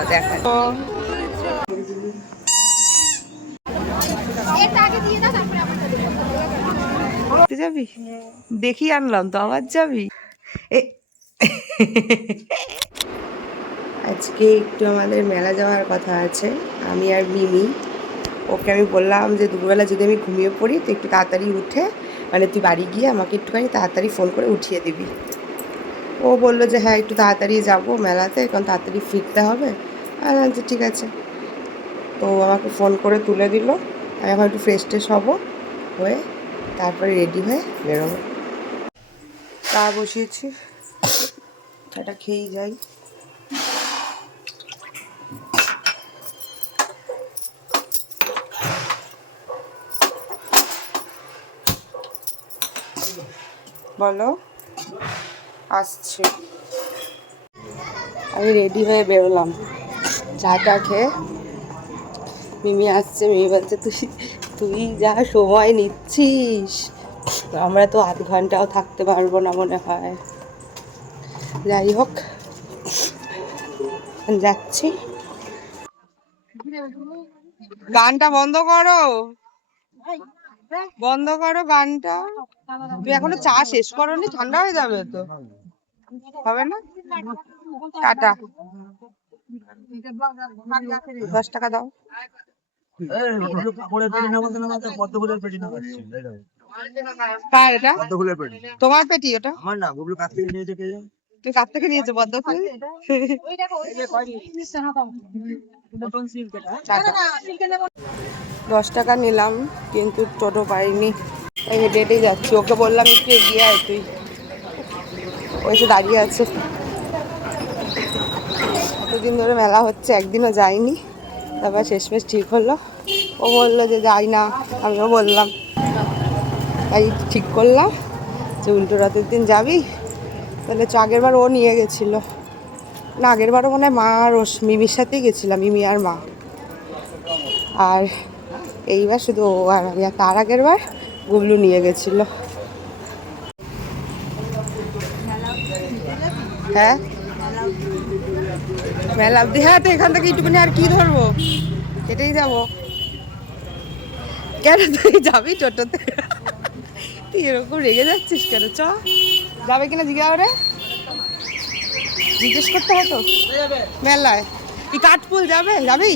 দাঁড়াও দেখা যাবি, দেখি আনলাম তো আবার যাবি। আজকে একটু আমাদের মেলা যাওয়ার কথা আছে, আমি আর মিমি। ওকে আমি বললাম যে দুপুরবেলা যদি আমি ঘুমিয়ে পড়ি তো একটু তাড়াতাড়ি উঠে, মানে তুই বাড়ি গিয়ে আমাকে একটুখানি তাড়াতাড়ি ফোন করে উঠিয়ে দিবি। ও বললো যে হ্যাঁ একটু তাড়াতাড়ি যাবো মেলাতে, কারণ তাড়াতাড়ি ফিরতে হবে। আর আচ্ছা ঠিক আছে, তো আমাকে ফোন করে তুলে দিল। আমি এখন একটু ফ্রেশ ট্রেশ হবো, হয়ে তারপরে রেডি হয়ে বেরোবো। চা বসিয়েছি, চাটা খেয়েই যাই। বলো, আসছি। আমি রেডি হয়ে বেরোলাম চাটা খেয়ে। মিমি আসছে, মিমি বলছে তুই তুই যা সময় নিচ্ছিস, আমরা তো আধ ঘন্টাও থাকতে পারবো না মনে হয়। যাই হোক যাচ্ছি। গানটা বন্ধ করো, বন্ধ করো গানটা। তুই এখনো চা শেষ করোনি, ঠান্ডা হয়ে যাবে তো, হবে না। টাটা, 10 টাকা দাও। কার এটা? তোমার পেটি ওটা? আমার না, গুবলু কাছ থেকে নিয়েছে কে জানে। তুই কাছ থেকে নিয়েছো পদ্ম ফুল? 10 টাকা নিলাম কিন্তু টোটো পাইনি, এই হেঁটে হেঁটেই যাচ্ছি। ওকে বললাম একটু এগিয়ে আয় তুই, ওই তো দাঁড়িয়ে আছে। এতদিন ধরে মেলা হচ্ছে, একদিনও যাইনি, তারপর শেষমেশ ঠিক হলো। ও বললো যে যাই না, আমিও বললাম, তাই ঠিক করলাম যে উল্টো রথের দিন যাবি। তাহলে আগের বার ও নিয়ে গেছিলো না, আগের বারও মনে হয় মা আর ও মিমির সাথেই গেছিলাম, মিমি আর মা। আর এইবার শুধু ও আর আমি, আর তার আগের বার গুবলু নিয়ে গেছিলো। হ্যাঁ মেলা অব্দি, হ্যাঁ তো এখান থেকে একটুখানি আর কি ধরবো, হেঁটেই যাবো। কেন তুই যাবি টোটোতে? তুই এরকম রেগে যাচ্ছিস কেন? চ, যাবে কিনা জিজ্ঞেস করতে হতো মেলায়। কি কাঠপুল যাবে, যাবি?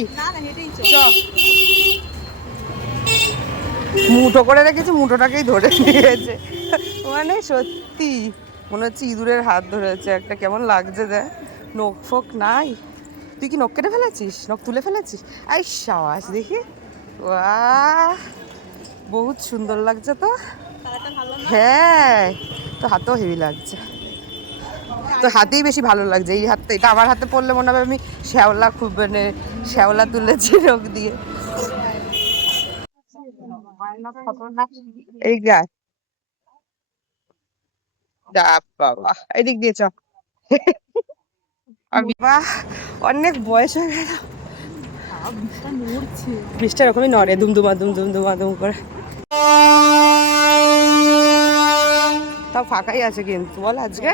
চ, মুঠো করে রেখেছি, মুঠোটাকেই ধরে নিয়েছে। মানে সত্যি মনে হচ্ছে ইঁদুরের হাত ধরেছে একটা, কেমন লাগছে দেখ। নখ ফোক নাই। তুই কি নখ কেটে ফেলেছিস, নখ তুলে ফেলেছিস? আই সাবাস, দেখি, বাহ বহুত সুন্দর লাগছে তো। হ্যাঁ তো হাতেও হেভি লাগছে, তো হাতেই বেশি ভালো লাগছে। এই হাতটা, এটা আমার হাতে পড়লে মনে হবে আমি শ্যাওলা, খুব মানে শ্যাওলা তুলেছি নখ দিয়ে। এই গাছ, বাবা এদিক দিয়ে চ। বাহ অনেক বয়স হয়ে গেল, বৃষ্টি এরকমই নড়ে, দুমদুমা দুমদুমা দুম করে। তাও ফাঁকাই আছে কিন্তু বল, আজকে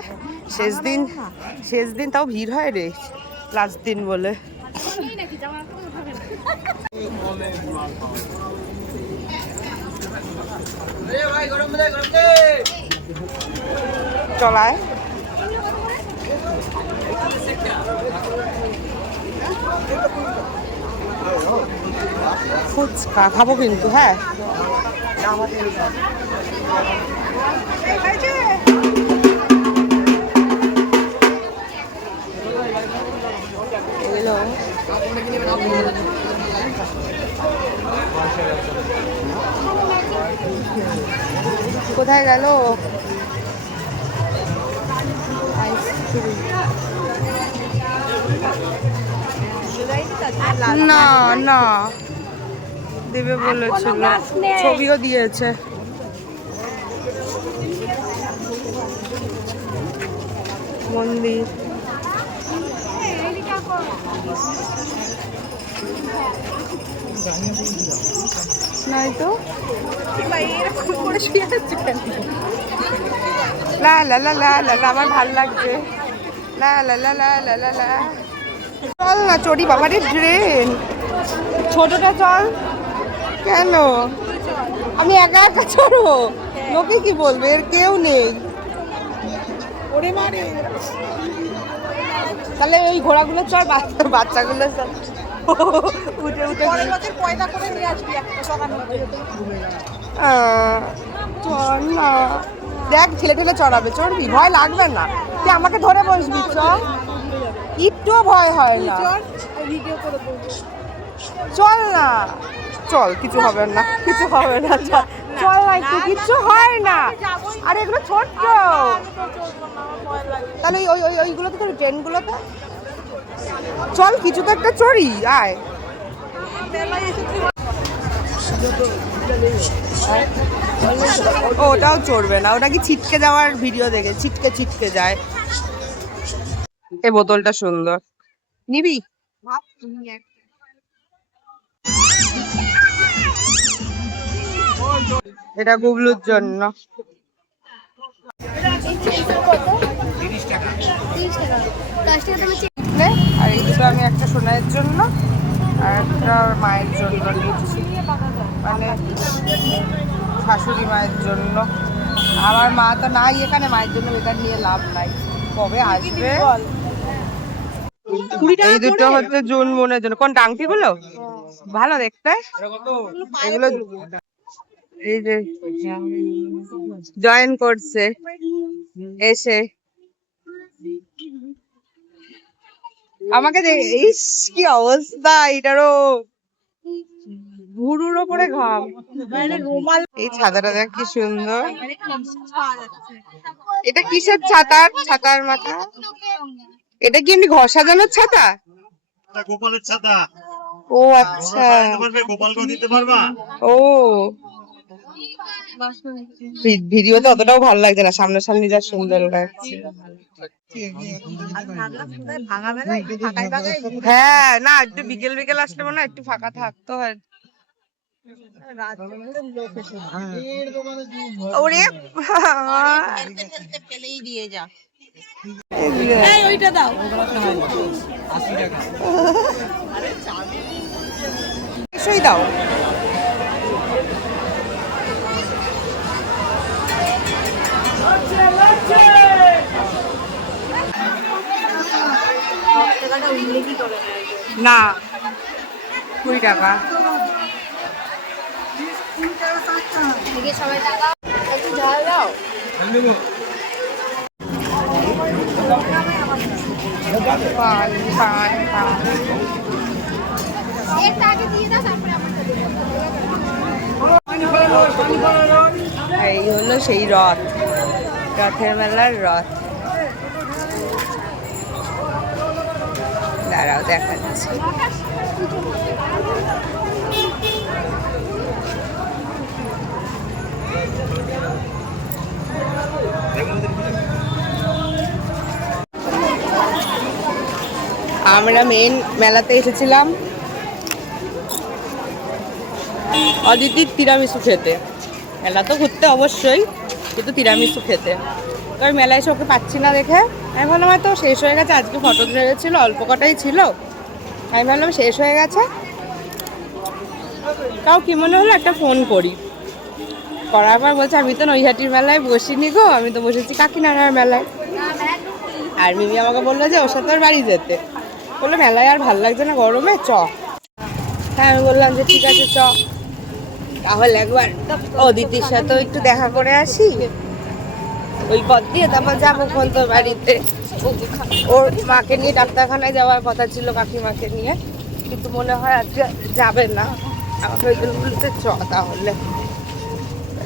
শেষ দিন তাও ভিড় হয় রে, লাস্ট দিন বলে। চলায় ফুচকা খাবো কিন্তু, হ্যাঁ কোথায় গেল? না না দেবে বলেছিল, ছবিও দিয়েছে। মন্দির নাই তো, লা লা লা লা লা, আমার ভাল লাগছে, লা লা লা লা লা লা লা। চল না চড়ি বাবারে ট্রেন, ছোটটা চল। কেন আমি একা একা চড়বো? লোকে কি বলবে, এর কেউ নেই। ওরে মারে, তাহলে এই ঘোড়াগুলো চল, বাচ্চাগুলো চল। উঠে উঠে পয়দা করে নিয়ে আসবি চল না, দেখ ঠেলে ঠেলে চড়াবে, চড়বি? ভয় লাগবে না, তুই আমাকে ধরে বসবি, চল। একটুও ভয় হয় না, চল না, চল, কিছু হবে না, কিছু হবে না, চল চল না, একটু কিচ্ছু হয় না। আরে এগুলো ছোট্ট, তাহলে ওই ওই ওইগুলোতে তো, ট্রেনগুলোতে চল, কিছু তো একটা চড়ি, আয়। ওটাও চড়বে না, ওটা কি ছিটকে যাওয়ার ভিডিও দেখে, ছিটকে ছিটকে যায়। এই বোতলটা সুন্দর, নিবি? এটা গুবলুর জন্য। আর এই দুটো আমি একটা সোনাইয়ের জন্য আর একটা মায়ের জন্য নিচ্ছি, মানে শাশুড়ি মায়ের জন্য। আমার মা তো নাই এখানে, মায়ের জন্য বেকার নিয়ে লাভ নাই, কবে আসবে। এই দুটো হচ্ছে জুন মনের জন্য। কোন আংটি গুলো ভালো দেখতে, এগুলো এই যে জয়েন করছে এসে আমাকে, ইস কি অবস্থা এটারও, ভুরুর ওপরে ঘাম। এই ছাতাটা দেখ কি সুন্দর, এটা কিসের ছাতা? ছাতার মাথা, এটা কি এমনি ঘর সাজানোর ছাতা? গোপালের ছাতা। ও আচ্ছা, গোপালকে দিতে পারবা। ও ভিডিওতে অতটাও ভালো লাগছে না, সামনাসামনি যা সুন্দর লাগছে। হ্যাঁ না, একটু বিকেল বিকেল আসলে মনে হয় একটু ফাঁকা থাকতো। ওরে ফেলেই দিয়ে যা, ওইটা দাও 80 টাকা, দাও। না 20 টাকা। সবাই টাকা একটু ঝাল দাও। পান পান পান, এই হলো সেই রথ, রথের মেলার রথ। দাঁড়াও দেখাচ্ছি। আমরা মেন মেলাতে এসেছিলাম অদিতির তিরামিসু খেতে। মেলা তো ঘুরতে অবশ্যই, কিন্তু তিরামিসু খেতে। তো আমি মেলায় এসে ওকে পাচ্ছি না দেখে আমি ভাবলাম হয়তো শেষ হয়ে গেছে, আজকে ফটো তুলে ছিল, অল্প কটাই ছিল, আমি ভাবলাম শেষ হয়ে গেছে। তাও কি মনে হলো একটা ফোন করি, করার পর বলছে আমি তো নৈহাটির মেলায় বসিনি গো, আমি তো বসেছি কাকিনাড়ার মেলায়। আর মিমি আমাকে বললো যে ওর সাথে ওর বাড়ি যেতে, বললো মেলায় আর ভাল লাগছে না গরমে, চ। হ্যাঁ আমি বললাম যে ঠিক আছে চ, তাহলে একবার অদিতির সাথেও একটু দেখা করে আসি, ওই পথ দিয়ে তারপর যাবো তোর বাড়িতে। ওর মাকে নিয়ে ডাক্তারখানায় যাওয়ার কথা ছিল, কাকিমাকে নিয়ে, কিন্তু মনে হয় আজকে যাবে না। আমাকে ওই জন্য বলতে চ তাহলে,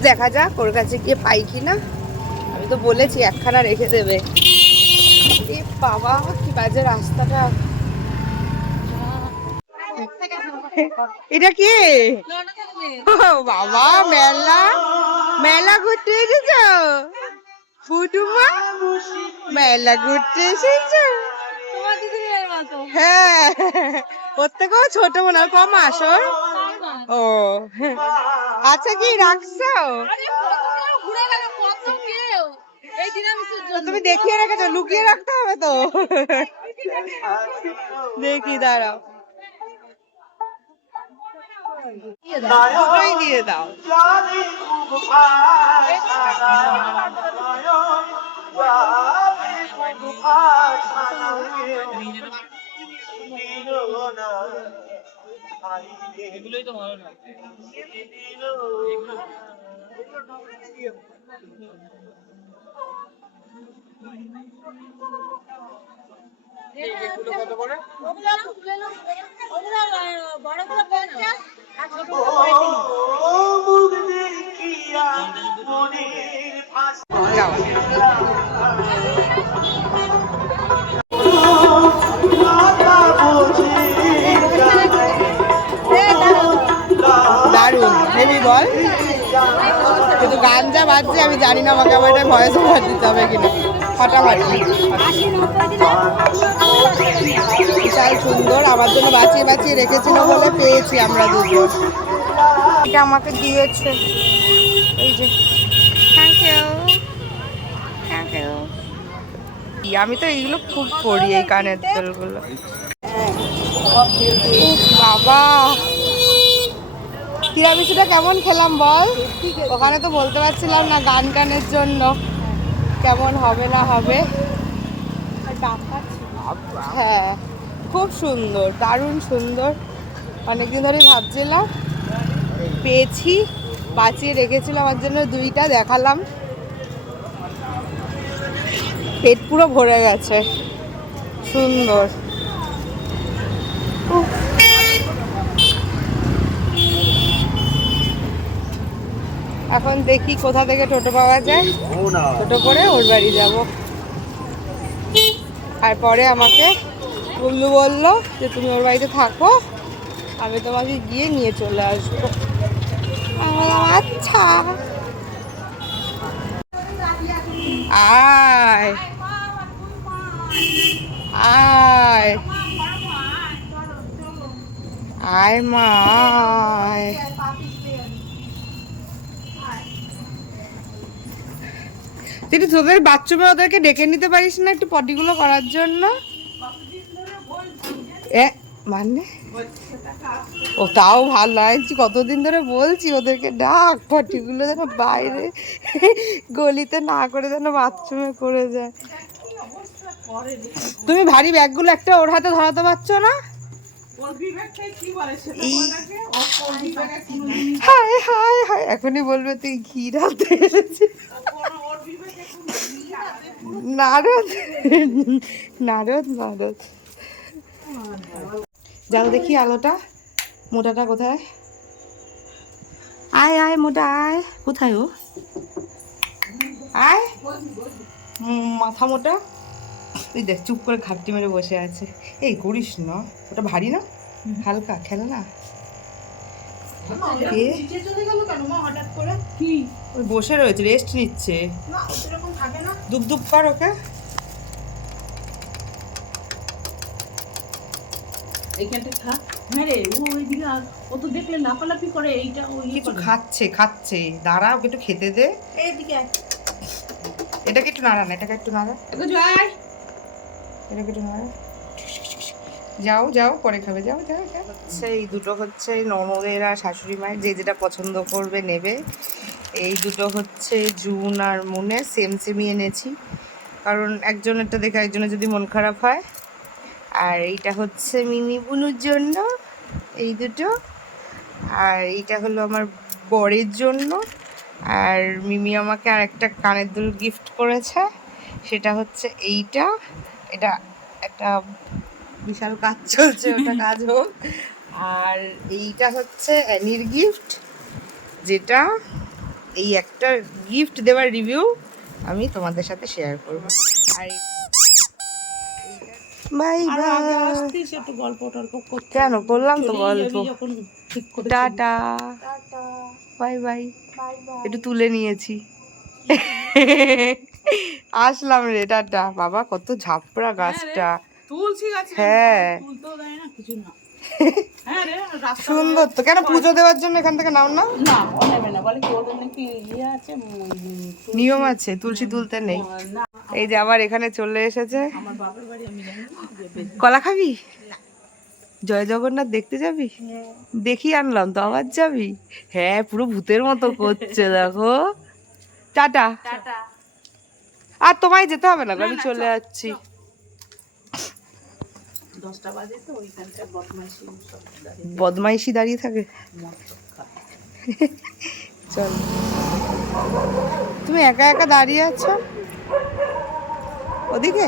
দেখা যাক ওর কাছে গিয়ে পাই কিনা। আমি তো বলেছি একখানা রেখে দেবে। এ বাবা কি বাজে রাস্তাটা, এটা কি বাবা? মেলা মেলা ঘুরতে এসেছ ফুটুমা, মেলা ঘুরতে এসেছ? হ্যাঁ, ওর থেকেও ছোট মনে হয়, কম আসো। ও আচ্ছা, কি রাখছো? তুমি দেখিয়ে রেখেছো, লুকিয়ে রাখতে হবে তো। দেখি দাঁড়াও, দুটোই দিয়ে দাও। দারুণ হেভি বল, কিন্তু গান যা বাজছে আমি জানি না আমাকে আমার এটা ভয়েস ওভার দিতে হবে কিনা। ফাটাফাটি বিশাল সুন্দর, আমার জন্য বাঁচিয়ে বাঁচিয়ে রেখেছিল বলে পেয়েছি আমরা দুজন। এটা আমাকে দিয়েছে, এই যে থ্যাংক ইউ থ্যাংক ইউ। আমি তো এইগুলো খুব পড়ি, এই কানের দুলগুলো। বাবা তিরামিসুটা কেমন খেলাম বল? ওখানে তো বলতে পারছিলাম না গান গানের জন্য কেমন হবে না হবে। হ্যাঁ খুব সুন্দর, দারুণ সুন্দর। অনেকদিন ধরেই ভাবছিলাম, পেয়েছি, বাঁচিয়ে রেখেছিল আমার জন্য দুইটা, দেখালাম। পেট পুরো ভরে গেছে, সুন্দর। এখন দেখি কোথা থেকে টোটো পাওয়া যায়, টোটো করে ওর বাড়ি যাব। আর পরে আমাকে গুল্লু বললো যে তুমি ওর বাড়িতে থাকো, আমি তোমাকে গিয়ে নিয়ে চলে আসবো। আচ্ছা আয় আয় আয় মা আয়। তুই তোদের বাথরুমে ওদেরকে ডেকে নিতে পারিস না একটু পটিগুলো করার জন্য? মানে ও তাও ভালো লাগছে, কতদিন ধরে বলছি ওদেরকে ডাক, পটিগুলো যেন বাইরে গলিতে না করে যেন বাথরুমে করে যায়। তুমি ভারী ব্যাগগুলো একটা ওর হাতে ধরাতে পারছো না? হায় হায় হায়, এখনই বলবে তুই ঘি ঢালতে এসেছিস। নারদ নারদ নারদ। যাও দেখি আলোটা, মোটাটা কোথায়? আয় আয় মোটা আয়, কোথায় ও? আয় মাথা মোটা, তুই দেখ চুপ করে ঘাপটি মেরে বসে আছে। এই করিস না, ওটা ভারী না, হালকা খেলে না। ওই বসে রয়েছে, রেস্ট নিচ্ছে, দুপ দুপ কর ওকে। কিছু খাচ্ছে খাচ্ছে, দাঁড়া ওকে একটু খেতে দে। এটাকে একটু নাড়া না, এটাকে একটু নাড়া, এটাকে একটু নাড়া। যাও যাও পরে খাবে, যাও যাও যাও। এই দুটো হচ্ছে ননদের আর শাশুড়ি মায়ের, যে যেটা পছন্দ করবে নেবে। এই দুটো হচ্ছে জুন আর মুনের, সেম সেমই এনেছি, কারণ একজনেরটা দেখে একজনের যদি মন খারাপ হয়। আর এইটা হচ্ছে মিমি বুনুর জন্য, এই দুটো। আর এইটা হলো আমার বরের জন্য। আর মিমি আমাকে আর একটা কানের দুল গিফট করেছে, সেটা হচ্ছে এইটা। এটা একটা বিশাল কাজ চলছে, ওটা কাজ হোক। আর এইটা হচ্ছে অ্যানির গিফট, যেটা এই একটা গিফট দেওয়ার রিভিউ আমি তোমাদের সাথে শেয়ার করবো। আর বাই বাই, কেন করলাম তো গল্প। টাটা বাই বাই, একটু তুলে নিয়েছি। আসলাম রে, টাটা। বাবা কত ঝাপড়া গাছটা, তুলসী গাছ। হ্যাঁ সুন্দর তো, কেন পুজো দেওয়ার জন্য এখান থেকে নাও না? নিয়ম আছে, তুলসী তুলতে নেই। এই যে আবার এখানে চলে এসেছে, কলা খাবি? জয় জগন্নাথ দেখতে যাবি? দেখি আনলাম তো, আবার যাবি? হ্যাঁ, পুরো ভূতের মতো করছে দেখো। টাটা। আর তোমায় যেতে হবে না, আমি চলে যাচ্ছি। 10টা বাজে তো ওইখানটা বদমাইশি দাঁড়িয়ে থাকে। চল, তুমি একা একা দাঁড়িয়ে আছো ওদিকে,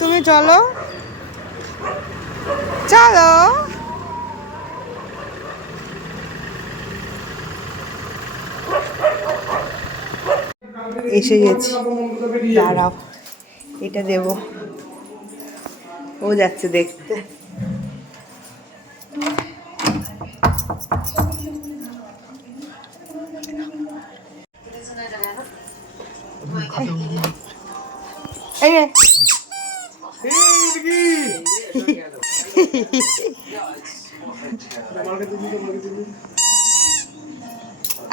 তুমি চলো চলো। এসে গেছি, দাঁড়াও এটা দেব, ও যাচ্ছে দেখতে। এই রে।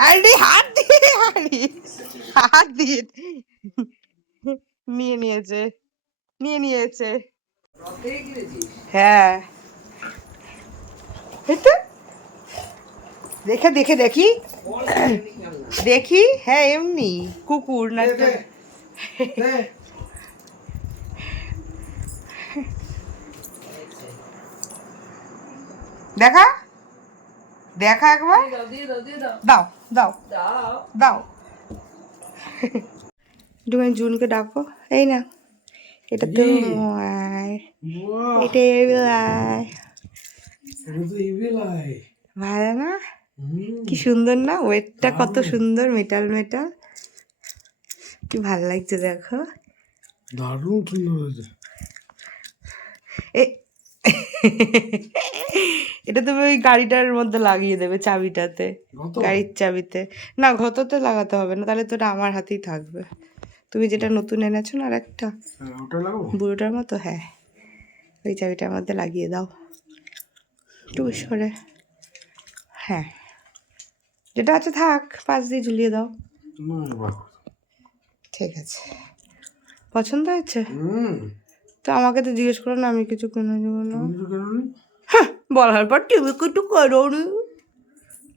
আরে হাত দিয়ে, হাত দিয়ে নিয়ে নিয়েছে, নিয়ে নিয়েছে। হ্যাঁ, দেখে দেখে দেখি দেখি। হ্যাঁ এমনি কুকুর না, দেখা দেখা একবার দাও দাও দাও। একটুখানি জুনকে ডাকো, এই না এটা তো এটা ভালো না? কি সুন্দর না, ওয়েটটা কত সুন্দর, মেটাল মেটাল, কি ভালো লাগছে দেখো, দারুণ সুন্দর হয়েছে। এটা তুমি ওই গাড়িটার মধ্যে লাগিয়ে দেবে, চাবিটাতে, গাড়ির চাবিতে। না, ঘততে লাগাতে হবে না, তাহলে তো ওটা আমার হাতেই থাকবে। তুমি যেটা নতুন এনেছো না, আর একটা বুড়োটার মতো, হ্যাঁ ওই চাবিটার মধ্যে লাগিয়ে দাও একটু সরে। হ্যাঁ, যেটা আছে থাক, পাশ দিয়ে ঝুলিয়ে দাও। ঠিক আছে, পছন্দ হয়েছে? তো আমাকে তো জিজ্ঞেস করো না, আমি কিছু কিনে দেবো না। হ্যাঁ, বলার পর তুমি একটু করো নি,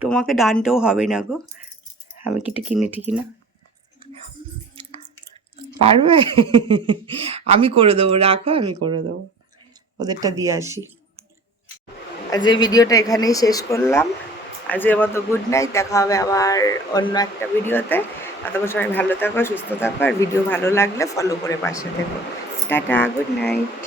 তোমাকে ডানতেও হবে না গো, আমি কি কিনে ঠিকই না পারবে। আমি করে দেবো, রাখো আমি করে দেবো, ওদেরটা দিয়ে আসি। আজ এই ভিডিওটা এখানেই শেষ করলাম। আজকের মতো গুড নাইট, দেখা হবে আবার অন্য একটা ভিডিওতে। ততক্ষণ সবাই ভালো থাকো, সুস্থ থাকো, আর ভিডিও ভালো লাগলে ফলো করে পাশে থেকো। Tata, good night.